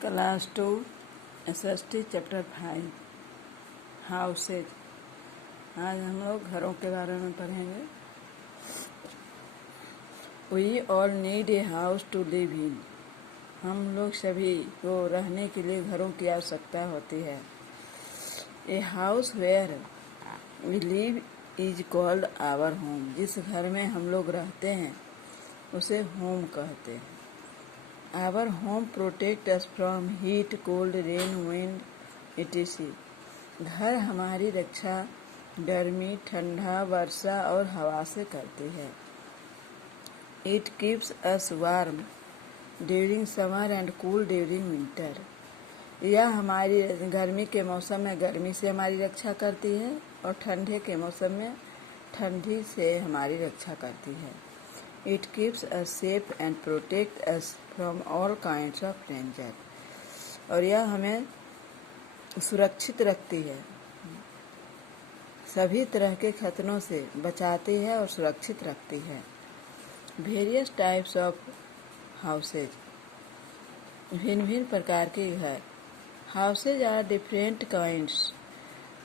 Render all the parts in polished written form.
Class 2 SST chapter 5 houses. आज हम लोग घरों के बारे में पढ़ेंगे। We all need a house to live in. हम लोग सभी को रहने के लिए घरों की आवश्यकता होती है। A house where we live is called our home. जिस घर में हम लोग रहते हैं उसे होम कहते हैं। Our home protect us from heat, cold, rain, wind etc. घर हमारी रक्षा गर्मी, ठंडा, वर्षा और हवा से करती है। It keeps us warm during summer and cool during winter. यह हमारी गर्मी के मौसम में गर्मी से हमारी रक्षा करती है और ठंडे के मौसम में ठंडी से हमारी रक्षा करती है। It keeps us safe and protect us from all kinds of danger. और यह हमें सुरक्षित रखती है, सभी तरह के खतरों से बचाती है और सुरक्षित रखती है। Various types of houses. भिन्न भिन्न प्रकार के घर। Houses are different kinds.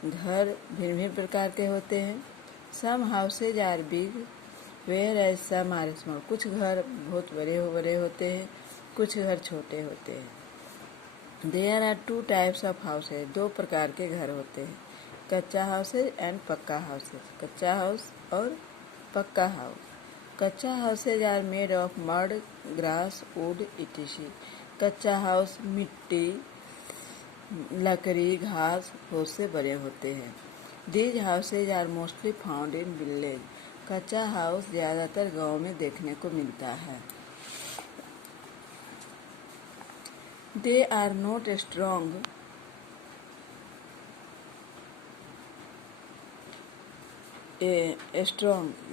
घर भिन्न भिन्न प्रकार के होते हैं। Some houses are big. Whereas some are small. कुछ घर बहुत बड़े होते हैं, कुछ घर छोटे होते हैं। There are 2 types of houses. 2 प्रकार के घर होते हैं, kachcha houses and pakka houses. कच्चा हाउस और पक्का house. Kachcha houses are made of mud, grass, wood etc. कच्चा हाउस मिट्टी, लकड़ी, घास, फूस से बने होते हैं। These houses are mostly found in village. कच्चा हाउस ज्यादातर गांव में देखने को मिलता है। दे आर नॉट स्ट्रॉन्ग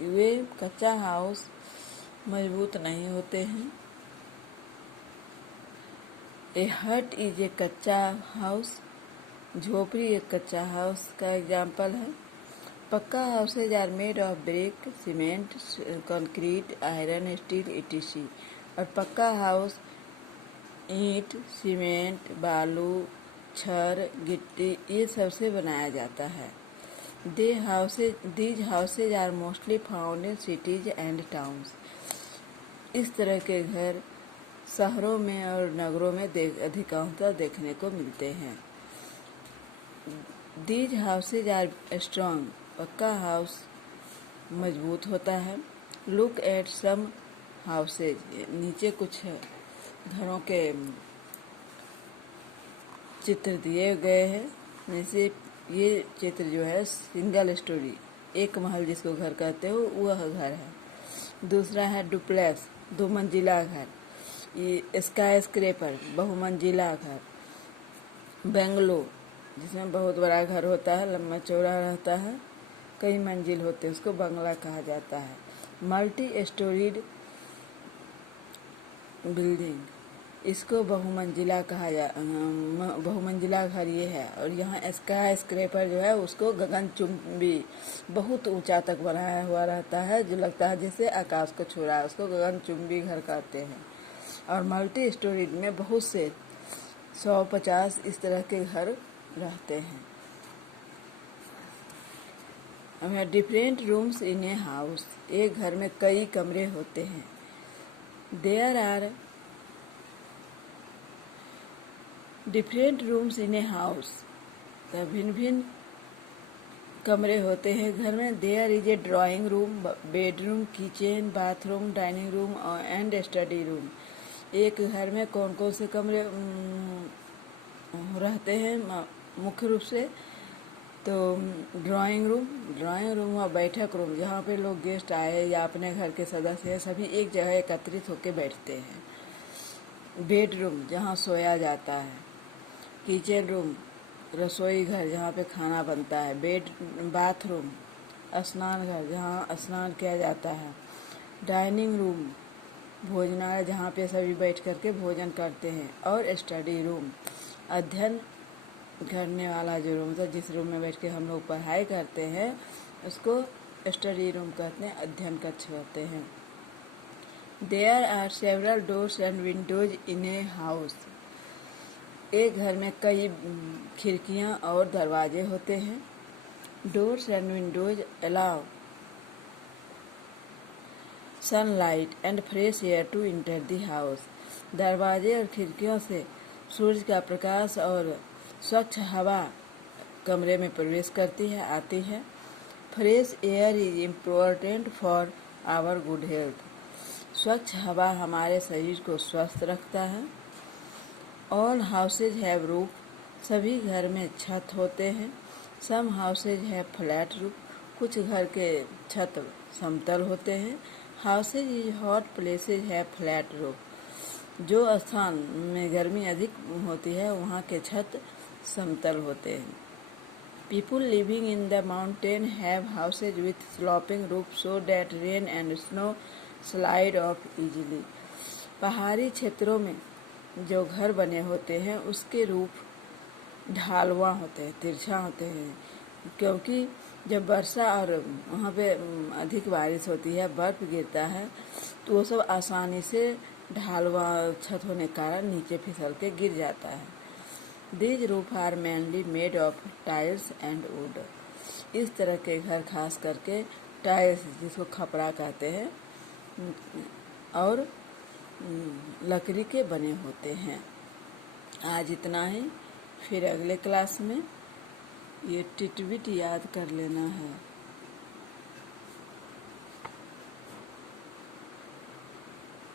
वे कच्चा हाउस मजबूत नहीं होते हैं। ए हट इज ए कच्चा हाउस। झोपड़ी एक कच्चा हाउस का एग्जाम्पल है। Pakka houses are made of brick, cement, concrete, iron, steel etc. और पक्का हाउस ईंट, सीमेंट, बालू, छड़, गिट्टी ये सब से बनाया जाता है। These houses are mostly found in cities and towns. इस तरह के घर शहरों में और नगरों में अधिकांशतः देखने को मिलते हैं। These houses are strong. पक्का हाउस मजबूत होता है। Look at some houses. नीचे कुछ घरों के चित्र दिए गए हैं। जैसे ये चित्र जो है सिंगल स्टोरी, एक महल जिसको घर कहते हो वह घर है। दूसरा है डुप्लेक्स, 2 मंजिला घर। ये स्काई स्क्रेपर, बहुमंजिला घर। बेंगलो जिसमें बहुत बड़ा घर होता है, लंबा चौड़ा रहता है, कई मंजिल होते हैं, उसको बंगला कहा जाता है। मल्टी स्टोरीड बिल्डिंग, इसको बहुमंजिला बहुमंजिला घर ये है। और यहाँ स्काई स्क्रेपर जो है उसको गगनचुंबी, बहुत ऊंचा तक बनाया हुआ रहता है, जो लगता है जैसे आकाश को छू रहा है, उसको गगनचुंबी घर कहते हैं। और मल्टी स्टोरीड में बहुत से 150 इस तरह के घर रहते हैं। हमें different rooms in a house. एक घर में कई कमरे होते हैं। There are different rooms in a house. भिन्न भिन्न कमरे होते हैं घर में। There is a drawing room, bedroom, kitchen, bathroom, dining room and study room. एक घर में कौन कौन से कमरे रहते हैं मुख्य रूप से? तो ड्राइंग रूम और बैठक रूम, जहाँ पे लोग गेस्ट आए या अपने घर के सदस्य हैं, सभी एक जगह एकत्रित होकर बैठते हैं। बेडरूम, जहाँ सोया जाता है। किचन रूम, रसोई घर, जहाँ पे खाना बनता है। बाथरूम, स्नान घर, जहाँ स्नान किया जाता है। डाइनिंग रूम, भोजनालय, जहाँ पे सभी बैठ करके भोजन करते हैं। और स्टडी रूम, अध्ययन करने वाला जो रूम था, जिस रूम में बैठ के हम लोग पढ़ाई करते हैं उसको स्टडी रूम कहते हैं, अध्ययन कक्ष कहते हैं। There are several doors and windows in a house. एक घर में कई खिड़कियां और दरवाजे होते हैं। Doors and windows allow sunlight and fresh air to enter the house. दरवाजे और खिड़कियों से सूरज का प्रकाश और स्वच्छ हवा कमरे में प्रवेश आती है। Fresh air is important for our good health. स्वच्छ हवा हमारे शरीर को स्वस्थ रखता है। All houses have roof. सभी घर में छत होते हैं। Some houses have flat roof. कुछ घर के छत समतल होते हैं। Houses is hot places have flat roof. जो स्थान में गर्मी अधिक होती है वहाँ के छत समतल होते हैं। People living in the mountain have houses with sloping roof so that rain and snow slide of easily. पहाड़ी क्षेत्रों में जो घर बने होते हैं उसके रूफ ढालवा होते हैं, तिरछा होते हैं, क्योंकि जब वर्षा और वहाँ पे अधिक बारिश होती है, बर्फ गिरता है, तो वो सब आसानी से ढालवा छत होने के कारण नीचे फिसल के गिर जाता है। These roof are mainly made of tiles and wood. इस तरह के घर खास करके टाइल्स, जिसको खपड़ा कहते हैं, और लकड़ी के बने होते हैं। आज इतना ही, फिर अगले क्लास में ये टिटबिट याद कर लेना है।